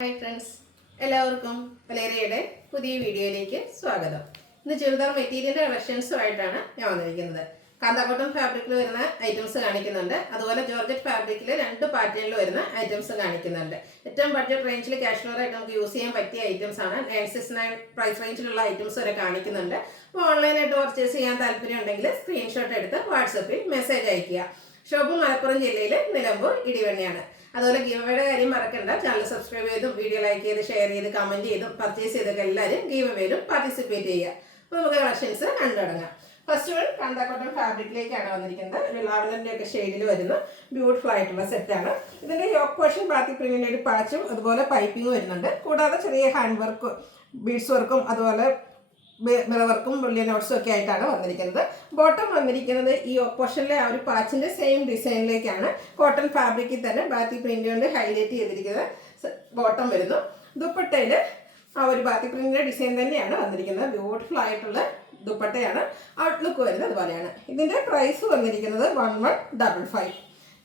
Hi friends, എല്ലാവർക്കും വലേറിയയുടെ പുതിയ വീഡിയോയിലേക്ക് സ്വാഗതം. ഇന്ന് ചുരിദാർ മെറ്റീരിയലിൻ്റെ കളക്ഷൻസുമായിട്ടാണ് ഞാൻ വന്നിരിക്കുന്നത്. കാന്താക്കോട്ടൺ ഫാബ്രിക്കിൽ വരുന്ന ഐറ്റംസ് കാണിക്കുന്നുണ്ട്. അതുപോലെ ജോർജറ്റ് ഫാബ്രിക്കിൽ 2 പാറ്റേണിൽ വരുന്ന ഐറ്റംസ് കാണിക്കുന്നുണ്ട്. ഏറ്റവും ബഡ്ജറ്റ് റേഞ്ചിൽ കാഷ്വലായിട്ട് നമുക്ക് യൂസ് ചെയ്യാൻ പറ്റിയ ഐറ്റംസ് ആണ്. 969 പ്രൈസ് റേഞ്ചിലുള്ള ഐറ്റംസ് വരെ കാണിക്കുന്നുണ്ട്. അപ്പോൾ ഓൺലൈനായിട്ട് പർച്ചേസ് ചെയ്യാൻ താല്പര്യം ഉണ്ടെങ്കിൽ സ്ക്രീൻഷോട്ട് എടുത്ത് വാട്സപ്പിൽ മെസ്സേജ് അയയ്ക്കുക. ഷോപ്പ് മലപ്പുറം ജില്ലയിൽ നിലമ്പൂർ ഇടിവണ്ണയാണ്. അതുപോലെ ഗീവവേയുടെ കാര്യം മറക്കണ്ട. ചാനൽ സബ്സ്ക്രൈബ് ചെയ്തും വീഡിയോ ലൈക്ക് ചെയ്ത് ഷെയർ ചെയ്ത് കമൻറ്റ് ചെയ്തും പർച്ചേസ് ചെയ്തൊക്കെ എല്ലാവരും ഗീവവേയിലും പാർട്ടിസിപ്പേറ്റ് ചെയ്യുക. അപ്പോൾ നമുക്ക് കളക്ഷൻസ് കണ്ടു തുടങ്ങാം. ഫസ്റ്റ് വൺ കാന്താക്കോട്ടൺ ഫാബ്രിക്കിലേക്കാണ് വന്നിരിക്കുന്നത്. ഒരു ലാവൻഡറിൻ്റെ ഒക്കെ ഷെയ്ഡിൽ വരുന്ന ബ്യൂട്ടിഫുൾ ആയിട്ടുള്ള സെറ്റാണ്. ഇതിൻ്റെ യോക്ക് പോർഷൻ ബാത്തി പ്രിന്റിൻ്റെ ഒരു പാച്ചും അതുപോലെ പൈപ്പിംഗ് വരുന്നുണ്ട്. കൂടാതെ ചെറിയ ഹാൻഡ് വർക്ക്, ബീഡ്സ് വർക്കും അതുപോലെ മിറർ വർക്കും ബുള്ളിയൻ നോട്ട്സും ഒക്കെ ആയിട്ടാണ് വന്നിരിക്കുന്നത്. ബോട്ടം വന്നിരിക്കുന്നത് ഈ പോർഷനിലെ ആ ഒരു പാച്ചിൻ്റെ സെയിം ഡിസൈനിലേക്കാണ്. കോട്ടൺ ഫാബ്രിക്കിൽ തന്നെ ബാത്തി പ്രിന്റ് കൊണ്ട് ഹൈലൈറ്റ് ചെയ്തിരിക്കുന്നത് ബോട്ടം വരുന്നു. ദുപ്പട്ടയിൽ ആ ഒരു ബാത്തി പ്രിന്റിൻ്റെ ഡിസൈൻ തന്നെയാണ് വന്നിരിക്കുന്നത്. ബ്യൂട്ടിഫുൾ ആയിട്ടുള്ള ദുപ്പട്ടയാണ്. ഔട്ട്ലുക്ക് വരുന്നത് അതുപോലെയാണ്. ഇതിൻ്റെ പ്രൈസ് വന്നിരിക്കുന്നത് 1155.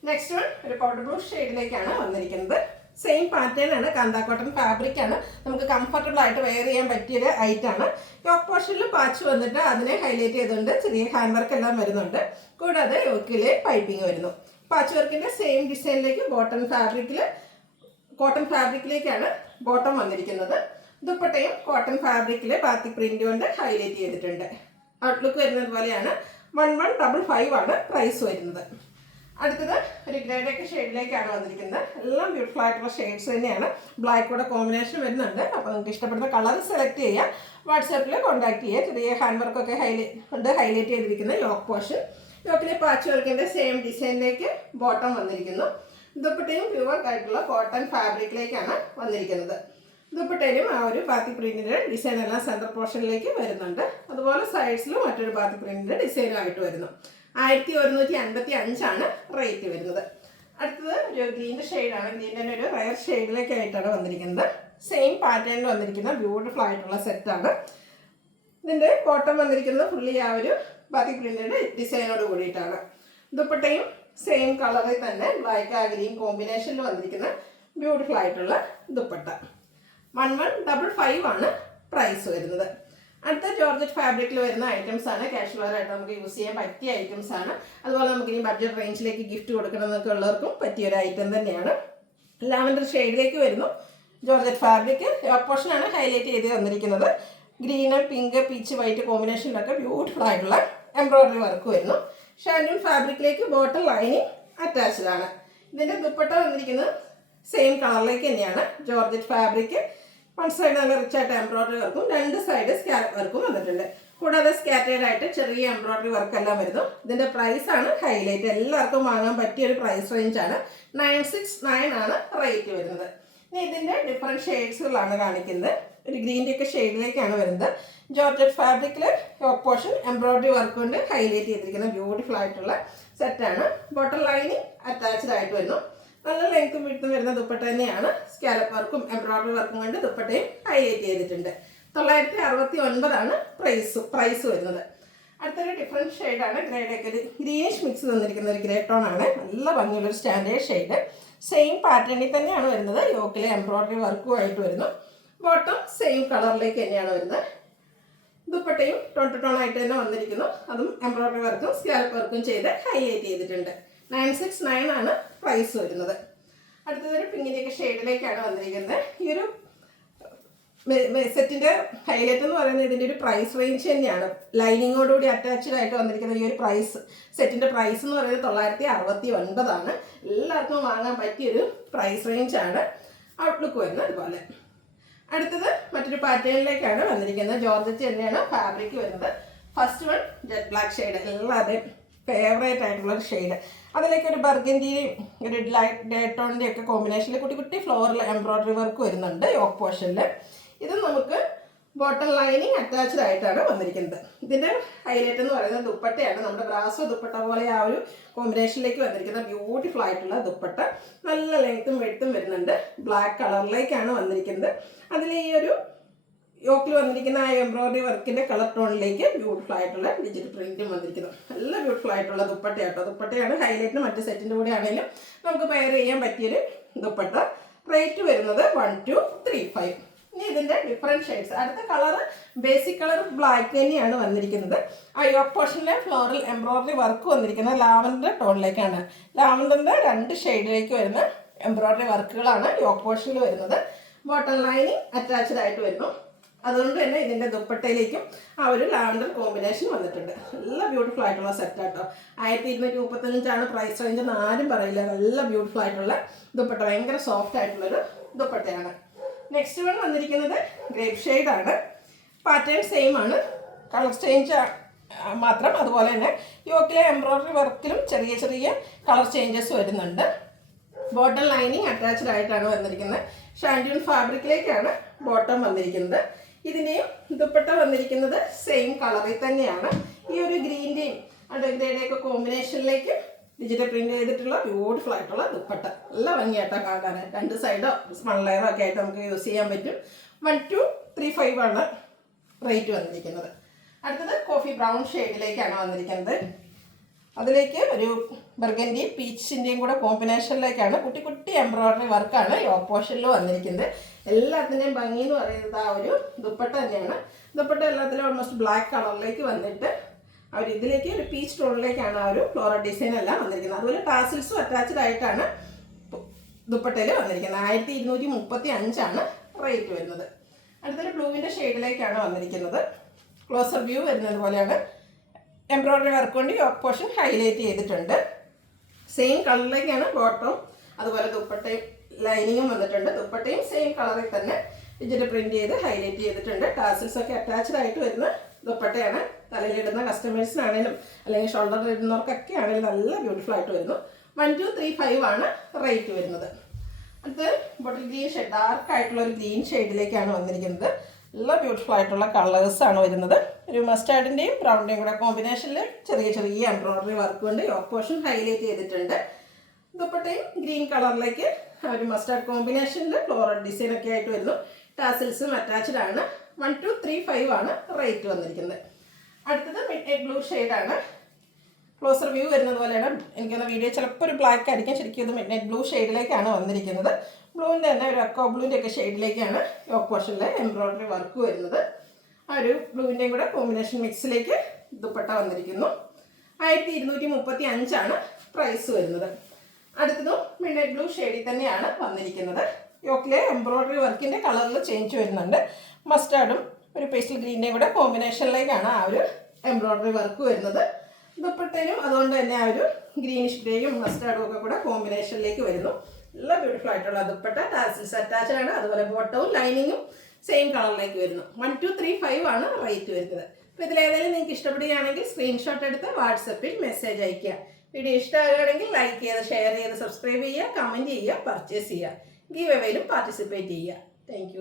നെക്സ്റ്റ് വൺ ഒരു പൗഡർ ബ്ലൂ ഷെയ്ഡിലേക്കാണ് വന്നിരിക്കുന്നത്. സെയിം പാറ്റേൺ ആണ്. കാന്താക്കോട്ടൺ ഫാബ്രിക് ആണ്. നമുക്ക് കംഫർട്ടബിൾ ആയിട്ട് വെയർ ചെയ്യാൻ പറ്റിയൊരു ഐറ്റാണ്. യോക്ക് പോർഷനിൽ പാച്ച് വന്നിട്ട് അതിനെ ഹൈലൈറ്റ് ചെയ്തുകൊണ്ട് ചെറിയ ഹാൻഡ് വർക്ക് എല്ലാം വരുന്നുണ്ട്. കൂടാതെ യോക്കിൽ പൈപ്പിംഗ് വരുന്നു. പാച്ച് വർക്കിൻ്റെ സെയിം ഡിസൈനിലേക്ക് കോട്ടൺ ഫാബ്രിക്കിലേക്കാണ് ബോട്ടം വന്നിരിക്കുന്നത്. ദുപ്പട്ടയും കോട്ടൺ ഫാബ്രിക്കിൽ ബാത്തി പ്രിന്റ് കൊണ്ട് ഹൈലൈറ്റ് ചെയ്തിട്ടുണ്ട്. ഔട്ട്ലുക്ക് വരുന്നത് പോലെയാണ്. 1155 ആണ് പ്രൈസ് വരുന്നത്. അടുത്തത് ഒരു ഗ്രേഡൊക്കെ ഷെയ്ഡിലേക്കാണ് വന്നിരിക്കുന്നത്. എല്ലാം ബ്യൂട്ടിഫുൾ ആയിട്ടുള്ള ഷെയ്ഡ്സ് തന്നെയാണ്. ബ്ലാക്ക് കൂടെ കോമ്പിനേഷൻ വരുന്നുണ്ട്. അപ്പോൾ നിങ്ങൾക്ക് ഇഷ്ടപ്പെടുന്ന കളർ സെലക്ട് ചെയ്യുക. വാട്സാപ്പിൽ കോൺടാക്ട് ചെയ്യുക. ചെറിയ ഹാൻഡ് വർക്കൊക്കെ ഹൈലൈറ്റ് ചെയ്തിരിക്കുന്ന യോക്ക് പോർഷൻ. യോക്കിലെ പാച്ച് വർക്കിൻ്റെ സെയിം ഡിസൈനിലേക്ക് ബോട്ടം വന്നിരിക്കുന്നു. ദുപ്പട്ടയും പ്യുവർ ആയിട്ടുള്ള കോട്ടൺ ഫാബ്രിക്കിലേക്കാണ് വന്നിരിക്കുന്നത്. ദുപ്പട്ടയിലും ആ ഒരു ബാത്തി പ്രിന്റിൻ്റെ ഡിസൈൻ എല്ലാം സെൻറ്റർ പോർഷനിലേക്ക് വരുന്നുണ്ട്. അതുപോലെ സൈഡ്സിലും മറ്റൊരു ബാത്തി പ്രിന്റിൻ്റെ ഡിസൈനുമായിട്ട് വരുന്നു. 1155 റേറ്റ് വരുന്നത്. അടുത്തത് ഒരു ഗ്രീൻ്റെ ഷെയ്ഡാണ്. ഗ്രീൻ്റെ ഒരു റയർ ഷെയ്ഡിലേക്കായിട്ടാണ് വന്നിരിക്കുന്നത്. സെയിം പാറ്റേണിൽ വന്നിരിക്കുന്ന ബ്യൂട്ടിഫുൾ ആയിട്ടുള്ള സെറ്റാണ്. ഇതിൻ്റെ ബോട്ടം വന്നിരിക്കുന്നത് ഫുള്ളി ആ ഒരു ബാത്തി പ്രിന്റിൻ്റെ ഡിസൈനോട് കൂടിയിട്ടാണ്. ദുപ്പട്ടയും സെയിം കളറിൽ തന്നെ ബ്ലാക്ക് ആ ഗ്രീൻ കോമ്പിനേഷനിൽ വന്നിരിക്കുന്ന ബ്യൂട്ടിഫുൾ ആയിട്ടുള്ള ദുപ്പട്ട. 1155 പ്രൈസ് വരുന്നത്. അടുത്ത ജോർജറ്റ് ഫാബ്രിക്കിൽ വരുന്ന ഐറ്റംസ് ആണ്. കാഷ്വലായിട്ട് നമുക്ക് യൂസ് ചെയ്യാൻ പറ്റിയ ഐറ്റംസ് ആണ്. അതുപോലെ നമുക്ക് ഇനി ബഡ്ജറ്റ് റേഞ്ചിലേക്ക് ഗിഫ്റ്റ് കൊടുക്കണം എന്നൊക്കെ ഉള്ളവർക്കും പറ്റിയൊരു ഐറ്റം തന്നെയാണ്. ലാവൻഡർ ഷെയ്ഡിലേക്ക് വരുന്നു. ജോർജറ്റ് ഫാബ്രിക് പോർഷനാണ് ഹൈലൈറ്റ് ചെയ്ത് വന്നിരിക്കുന്നത്. ഗ്രീന്, പിങ്ക്, പീച്ച്, വൈറ്റ് കോമ്പിനേഷനിലൊക്കെ ബ്യൂട്ടിഫുൾ ആയിട്ടുള്ള എംബ്രോയിഡറി വർക്ക് വരുന്നു. ഷാൻഡൂൺ ഫാബ്രിക്കിലേക്ക് ബോട്ടം ലൈനിങ് അറ്റാച്ച്ഡ് ആണ്. ഇതിൻ്റെ ദുപ്പട്ട വന്നിരിക്കുന്നത് സെയിം കളറിലേക്ക് തന്നെയാണ്. ജോർജറ്റ് ഫാബ്രിക് വൺ സൈഡ് നല്ല റിച്ച് ആയിട്ട് എംബ്രോയിഡറി വർക്കും 2 സൈഡ് സ്കാലപ്പ് വർക്കും വന്നിട്ടുണ്ട്. കൂടാതെ സ്കാറ്റേഡ് ആയിട്ട് ചെറിയ എംബ്രോയിഡറി വർക്ക് എല്ലാം വരുന്നു. ഇതിൻ്റെ പ്രൈസാണ് ഹൈലൈറ്റ്. എല്ലാവർക്കും വാങ്ങാൻ പറ്റിയ ഒരു പ്രൈസ് റേഞ്ചാണ്. 969 റേറ്റ് വരുന്നത്. ഇനി ഇതിൻ്റെ ഡിഫറെൻറ്റ് ഷെയ്ഡ്സുകളാണ് കാണിക്കുന്നത്. ഒരു ഗ്രീൻ്റെ ഒക്കെ ഷെയ്ഡിലേക്കാണ് വരുന്നത്. ജോർജറ്റ് ഫാബ്രിക്കിൽ യോക്ക് പോർഷൻ എംബ്രോയിഡറി വർക്ക് കൊണ്ട് ഹൈലൈറ്റ് ചെയ്തിരിക്കുന്ന ബ്യൂട്ടിഫുൾ ആയിട്ടുള്ള സെറ്റാണ്. ബോട്ടം ലൈനിങ് അറ്റാച്ച്ഡ് ആയിട്ട് വരുന്നു. നല്ല ലെങ്ത്തും വിഡ്ത്തും വരുന്ന ദുപ്പട്ട തന്നെയാണ്. സ്കാലപ്പ് വർക്കും എംബ്രോയിഡറി വർക്കും കൊണ്ട് ദുപ്പട്ടയും ഹൈലൈറ്റ് ചെയ്തിട്ടുണ്ട്. 969 പ്രൈസ് വരുന്നത്. അടുത്തൊരു ഡിഫറെൻറ്റ് ഷെയ്ഡാണ്. ഗ്രേഡൊക്കെ ഒരു ഗ്രീനിഷ് മിക്സ് തന്നിരിക്കുന്ന ഒരു ഗ്രേ ടോൺ ആണ്. നല്ല ഭംഗിയുള്ളൊരു സ്റ്റാൻഡേർഡ് ഷെയ്ഡ്. സെയിം പാറ്റേണിൽ തന്നെയാണ് വരുന്നത്. യോക്കിലെ എംബ്രോയിഡറി വർക്കുമായിട്ട് വരുന്നു. ബോട്ടം സെയിം കളറിലേക്ക് തന്നെയാണ് വരുന്നത്. ദുപ്പട്ടയും ടോൺ ആയിട്ട് തന്നെ വന്നിരിക്കുന്നു. അതും എംബ്രോയിഡറി വർക്കും സ്കാലപ്പ് വർക്കും ചെയ്ത് ഹൈലൈറ്റ് ചെയ്തിട്ടുണ്ട്. 969 പ്രൈസ് വരുന്നത്. അടുത്തതൊരു പിങ്കിൻ്റെയൊക്കെ ഷെയ്ഡിലേക്കാണ് വന്നിരിക്കുന്നത്. ഈ ഒരു സെറ്റിൻ്റെ ഹൈലൈറ്റ് എന്ന് പറയുന്നത് ഇതിൻ്റെ ഒരു പ്രൈസ് റേഞ്ച് തന്നെയാണ്. ലൈനിങ്ങോടുകൂടി അറ്റാച്ച്ഡ് ആയിട്ട് വന്നിരിക്കുന്ന ഈ ഒരു സെറ്റിൻ്റെ പ്രൈസ് എന്ന് പറയുന്നത് 969. എല്ലാവർക്കും വാങ്ങാൻ പറ്റിയൊരു പ്രൈസ് റേഞ്ചാണ്. ഔട്ട്ലുക്ക് വരുന്നത് അതുപോലെ. അടുത്തത് മറ്റൊരു പാറ്റേണിലേക്കാണ് വന്നിരിക്കുന്നത്. ജോർജറ്റ് തന്നെയാണ് ഫാബ്രിക് വരുന്നത്. First one jet black shade, എല്ലാവരുടെയും ഫേവറേറ്റ് ആയിട്ടുള്ള ഒരു ഷെയ്ഡ്. അതിലേക്ക് ഒരു ബർഗൻഡിയും ഒരു ലൈറ്റ് ഡേറ്റോണിൻ്റെ ഒക്കെ കോമ്പിനേഷനിൽ കുട്ടി കുട്ടി ഫ്ലോറിൽ എംബ്രോയിഡറി വർക്ക് വരുന്നുണ്ട് യോക്ക് പോർഷനിൽ. ഇത് നമുക്ക് ബോട്ടം ലൈനിങ് അറ്റാച്ച്ഡ് ആയിട്ടാണ് വന്നിരിക്കുന്നത്. ഇതിൻ്റെ ഹൈലൈറ്റ് എന്ന് പറയുന്നത് ദുപ്പട്ടയാണ്. നമ്മുടെ ബ്രാസോ ദുപ്പട്ട പോലെ ആ ഒരു കോമ്പിനേഷനിലേക്ക് വന്നിരിക്കുന്ന ബ്യൂട്ടിഫുൾ ആയിട്ടുള്ള ദുപ്പട്ട. നല്ല ലെങ്ത്തും വെട്ടും വരുന്നുണ്ട്. ബ്ലാക്ക് കളറിലേക്കാണ് വന്നിരിക്കുന്നത്. അതിൽ ഈ ഒരു യോക്കിൽ വന്നിരിക്കുന്ന ആ എംബ്രോയിഡറി വർക്കിൻ്റെ കളർ ടോണിലേക്ക് ബ്യൂട്ടിഫുൾ ആയിട്ടുള്ള ഡിജിറ്റൽ പ്രിന്റും വന്നിരിക്കുന്നു. നല്ല ബ്യൂട്ടിഫുൾ ആയിട്ടുള്ള ദുപ്പട്ടയാണ്. ദുപ്പട്ടയാണ് ഹൈലൈറ്റിന്. മറ്റ് സെറ്റിൻ്റെ കൂടെ ആണെങ്കിലും നമുക്ക് പെയർ ചെയ്യാൻ പറ്റിയൊരു ദുപ്പട്ട. റേറ്റ് വരുന്നത് 1235. ഇനി ഇതിൻ്റെ ഡിഫറെൻറ്റ് ഷെയ്ഡ്സ്. അടുത്ത കളർ ബേസിക് കളർ ബ്ലാക്ക് തന്നെയാണ് വന്നിരിക്കുന്നത്. ആ യോക്ക് പോർഷനിലെ ഫ്ലോറൽ എംബ്രോയ്ഡറി വർക്ക് വന്നിരിക്കുന്നത് ലാവൻഡർ ടോണിലേക്കാണ്. ലാവൻഡറിൻ്റെ 2 ഷെയ്ഡിലേക്ക് വരുന്ന എംബ്രോയ്ഡറി വർക്കുകളാണ് യോക്ക് പോർഷനിൽ വരുന്നത്. ബോട്ടം ലൈനിങ് അറ്റാച്ച്ഡ് ആയിട്ട് വരുന്നു. അതുകൊണ്ട് തന്നെ ഇതിൻ്റെ ദുപ്പട്ടയിലേക്കും ആ ഒരു ലാവൻഡർ കോമ്പിനേഷൻ വന്നിട്ടുണ്ട്. നല്ല ബ്യൂട്ടിഫുൾ ആയിട്ടുള്ള സെറ്റാട്ടോ. 1235 പ്രൈസ് റേഞ്ച് എന്ന് ആരും പറയില്ല. നല്ല ബ്യൂട്ടിഫുൾ ആയിട്ടുള്ള ദുപ്പട്ട, ഭയങ്കര സോഫ്റ്റ് ആയിട്ടുള്ളൊരു ദുപ്പട്ടയാണ്. നെക്സ്റ്റ് വൺ വന്നിരിക്കുന്നത് ഗ്രേപ്പ് ഷെയ്ഡാണ്. പാറ്റേൺ സെയിം ആണ്, കളർ ചേഞ്ച് മാത്രം. അതുപോലെ തന്നെ യോക്കിലെ എംബ്രോയ്ഡറി വർക്കിലും ചെറിയ ചെറിയ കളർ ചേഞ്ചസ് വരുന്നുണ്ട്. ബോട്ടം ലൈനിങ് അറ്റാച്ച്ഡ് ആയിട്ടാണ് വന്നിരിക്കുന്നത്. ഷാൻഡ്യൂൺ ഫാബ്രിക്കിലേക്കാണ് ബോട്ടം വന്നിരിക്കുന്നത്. ഇതിൻ്റെയും ദുപ്പട്ട വന്നിരിക്കുന്നത് സെയിം കളറിൽ തന്നെയാണ്. ഈ ഒരു ഗ്രീൻ്റെയും ഗ്രേയുടെയൊക്കെ കോമ്പിനേഷനിലേക്ക് ഡിജിറ്റൽ പ്രിന്റ് ചെയ്തിട്ടുള്ള ബ്യൂട്ടിഫുൾ ആയിട്ടുള്ള ദുപ്പട്ട. നല്ല ഭംഗിയായിട്ടാണ് കാണാൻ. 2 സൈഡോ 1 ലെയറോ ഒക്കെ ആയിട്ട് നമുക്ക് യൂസ് ചെയ്യാൻ പറ്റും. 1235 ആണ് റേറ്റ് വന്നിരിക്കുന്നത്. അടുത്തത് കോഫി ബ്രൗൺ ഷെയ്ഡിലേക്കാണ് വന്നിരിക്കുന്നത്. അതിലേക്ക് ഒരു ബർഗൻഡി പീച്ചിൻ്റെയും കൂടെ കോമ്പിനേഷനിലേക്കാണ് കുട്ടി കുട്ടി എംബ്രോയ്ഡറി വർക്കാണ് യോക്ക് പോർഷനിൽ വന്നിരിക്കുന്നത്. എല്ലാത്തിൻ്റെയും ഭംഗി എന്ന് പറയുന്നത് ആ ഒരു ദുപ്പട്ട തന്നെയാണ്. ദുപ്പട്ട എല്ലാത്തിലും ഓൾമോസ്റ്റ് ബ്ലാക്ക് കളറിലേക്ക് വന്നിട്ട് അവർ ഇതിലേക്ക് ഒരു പീച്ച് ടോണിലേക്കാണ് ആ ഒരു ഫ്ലോറൽ ഡിസൈൻ എല്ലാം വന്നിരിക്കുന്നത്. അതുപോലെ ടാസിൽസും അറ്റാച്ച്ഡ് ആയിട്ടാണ് ദുപ്പട്ടയിൽ വന്നിരിക്കുന്നത്. 1235 റേറ്റ് വരുന്നത്. അടുത്തൊരു ബ്ലൂവിൻ്റെ ഷെയ്ഡിലേക്കാണ് വന്നിരിക്കുന്നത്. ക്ലോസർ വ്യൂ വരുന്നത് പോലെയാണ്. എംബ്രോയ്ഡറി വർക്ക് കൊണ്ട് യോക്ക് പോർഷൻ ഹൈലൈറ്റ് ചെയ്തിട്ടുണ്ട്. സെയിം കളറിലേക്കാണ് ബോട്ടം. അതുപോലെ ദുപ്പട്ടയും ലൈനിങ്ങും വന്നിട്ടുണ്ട്. ദുപ്പട്ടയും സെയിം കളറിൽ തന്നെ ഡിജിറ്റൽ പ്രിന്റ് ചെയ്ത് ഹൈലൈറ്റ് ചെയ്തിട്ടുണ്ട്. ടാസിൽസ് ഒക്കെ അറ്റാച്ച്ഡ് ആയിട്ട് വരുന്ന ദുപ്പട്ടയാണ്. തലയിലിടുന്ന കസ്റ്റമേഴ്സിനാണേലും അല്ലെങ്കിൽ ഷോൾഡറിൽ ഇടുന്നവർക്കൊക്കെ ആണെങ്കിലും നല്ല ബ്യൂട്ടിഫുൾ ആയിട്ട് വരുന്നു. 1235 റേറ്റ് വരുന്നത്. അടുത്ത് ബോട്ടിൽ ഗ്രീൻ ഷെയ്ഡ്, ഡാർക്ക് ആയിട്ടുള്ള ഒരു ഗ്രീൻ ഷെയ്ഡിലേക്കാണ് വന്നിരിക്കുന്നത്. നല്ല ബ്യൂട്ടിഫുൾ ആയിട്ടുള്ള കളേഴ്സാണ് വരുന്നത്. ഒരു മസ്റ്റാർഡിൻ്റെയും ബ്രൗണിൻ്റെയും കൂടെ കോമ്പിനേഷനിൽ ചെറിയ ചെറിയ എംബ്രോയ്ഡറി വർക്ക് കൊണ്ട് യോക്ക് പോർഷൻ ഹൈലൈറ്റ് ചെയ്തിട്ടുണ്ട്. ദുപ്പട്ടയും ഗ്രീൻ കളറിലേക്ക് ഒരു മസ്റ്റാർഡ് കോമ്പിനേഷനിൽ ഫ്ലോറൽ ഡിസൈൻ ഒക്കെ ആയിട്ട് വരുന്നു. ടാസിൽസും അറ്റാച്ച്ഡ് ആണ്. 1235 റേറ്റ് വന്നിരിക്കുന്നത്. അടുത്തത് മിഡ് നൈറ്റ് ബ്ലൂ ഷെയ്ഡാണ്. ക്ലോസർ വ്യൂ വരുന്നത് പോലെയാണ്. എനിക്കൊന്ന് വീഡിയോ ചിലപ്പോൾ ഒരു ബ്ലാക്ക് ആയിരിക്കും. ശരിക്കും ഇത് മിഡ് നൈറ്റ് ബ്ലൂ ഷെയ്ഡിലേക്കാണ് വന്നിരിക്കുന്നത്. ബ്ലൂവിൻ്റെ തന്നെ ഒരു അക്കോ ബ്ലൂവിൻ്റെ ഒക്കെ ഷെയ്ഡിലേക്കാണ് യോക്ക് പോർഷനിലെ എംബ്രോയ്ഡറി വർക്ക് വരുന്നത്. ആ ഒരു ബ്ലൂവിൻ്റെയും കൂടെ കോമ്പിനേഷൻ മിക്സിലേക്ക് ദുപ്പട്ട വന്നിരിക്കുന്നു. 1235 പ്രൈസ് വരുന്നത്. അടുത്തതും മിഡ് നൈറ്റ് ബ്ലൂ ഷെയ്ഡിൽ തന്നെയാണ് വന്നിരിക്കുന്നത്. യോക്കിലെ എംബ്രോയ്ഡറി വർക്കിൻ്റെ കളറിൽ ചേഞ്ച് വരുന്നുണ്ട്. മസ്റ്റാർഡും ഒരു പേസ്റ്റൽ ഗ്രീൻ്റെയും കൂടെ കോമ്പിനേഷനിലേക്കാണ് ആ ഒരു എംബ്രോയ്ഡറി വർക്ക് വരുന്നത്. ദുപ്പട്ടയിലും അതുകൊണ്ട് തന്നെ ആ ഒരു ഗ്രീനിഷ് ഗ്രേയും മസ്റ്റാർഡും ഒക്കെ കൂടെ കോമ്പിനേഷനിലേക്ക് വരുന്നു. നല്ല ബ്യൂട്ടിഫുൾ ആയിട്ടുള്ള ദുപ്പട്ട. ടാസിൽസ് അറ്റാച്ച്ഡ് ആണ്. അതുപോലെ ബോട്ടവും ലൈനിങ്ങും സെയിം കളറിലേക്ക് വരുന്നു. 1235 റേറ്റ് വരുന്നത്. അപ്പോൾ ഇതിലേതായാലും നിങ്ങൾക്ക് ഇഷ്ടപ്പെടുകയാണെങ്കിൽ സ്ക്രീൻഷോട്ട് എടുത്ത് വാട്സപ്പിൽ മെസ്സേജ് അയയ്ക്കുക. വീഡിയോ ഇഷ്ടമാകുകയാണെങ്കിൽ ലൈക്ക് ചെയ്ത് ഷെയർ ചെയ്ത് സബ്സ്ക്രൈബ് ചെയ്യുക, കമൻറ്റ് ചെയ്യുക, പർച്ചേസ് ചെയ്യുക. ഗീവ് അവേയിലും പാർട്ടിസിപ്പേറ്റ് ചെയ്യുക. താങ്ക്